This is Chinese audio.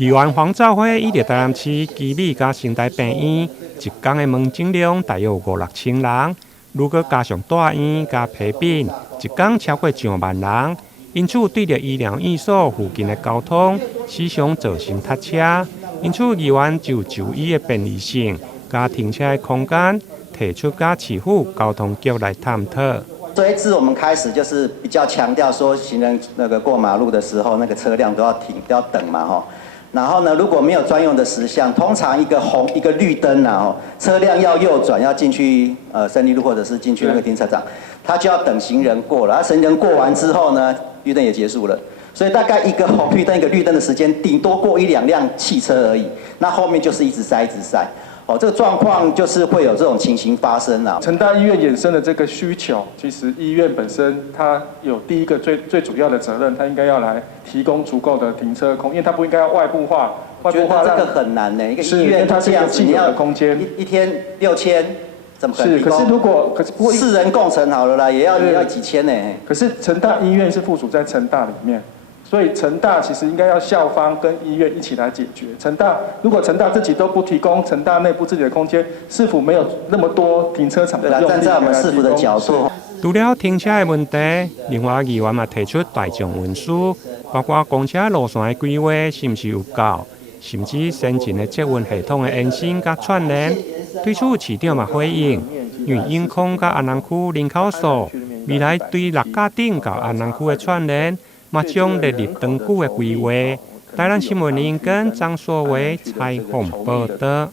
议员黄兆辉以着台南市基美加生态病院，一天的门诊量大约有5、6千人，如果加上大院加批病，一天超过1万人。因此，对着医疗院所附近的交通，时常造成塞车。因此，议员就医的便利性、加停车的空间，提出加市府交通局来探讨。这一次我们开始就是比较强调说，行人过马路的时候，那个车辆都要停，都要等嘛吼。然后呢，如果没有专用的时项，通常一个绿灯啊，车辆要右转要进去胜利路或者是进去那个停车场，他就要等行人过了。行人过完之后呢，绿灯也结束了。所以大概一个红绿灯一个绿灯的时间，顶多过1、2辆汽车而已。那后面就是一直塞。这个状况就是会有这种情形发生啊。成大医院衍生的这个需求，其实医院本身它有第一个最主要的责任，它应该要来提供足够的停车空，因为它不应该要外部化。我觉得这个很难呢，一个医院它是一个既有的空间，一天6000，怎么可能提供？可是如果4人共乘好了啦，也要几千呢。可是成大医院是附属在成大里面。所以成大其实应该要校方跟医院一起来解决。如果成大自己都不提供成大内部自己的空间，是否没有那么多停车场的用地？站在我们市府的角度，除了停车的问题，另外议员也提出大众运输，包括公车路线的规划是不是有够，甚至先进的捷运系统的延伸甲串联。对此市长也回应，因为永康甲安南区人口数未来对六甲顶到安南区的串联。嘛将列入长久的规划。台南新闻林跟张硕伟采访报道。